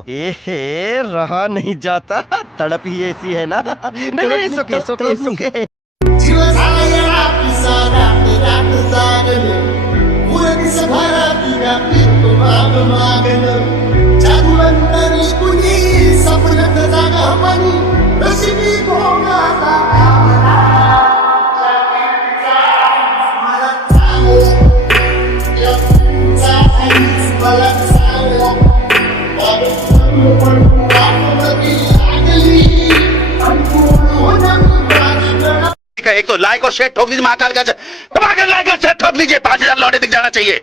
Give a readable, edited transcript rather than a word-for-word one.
हो। ए रहा नहीं जाता, तड़प ही ऐसी है ना। नहीं सुके सुके सुके एक तो लाइक और शेयर ठोक दीजिए, महाकाल का लाइक और शेयर ठोक दीजिए, 5000 लौटे दिख जाना चाहिए।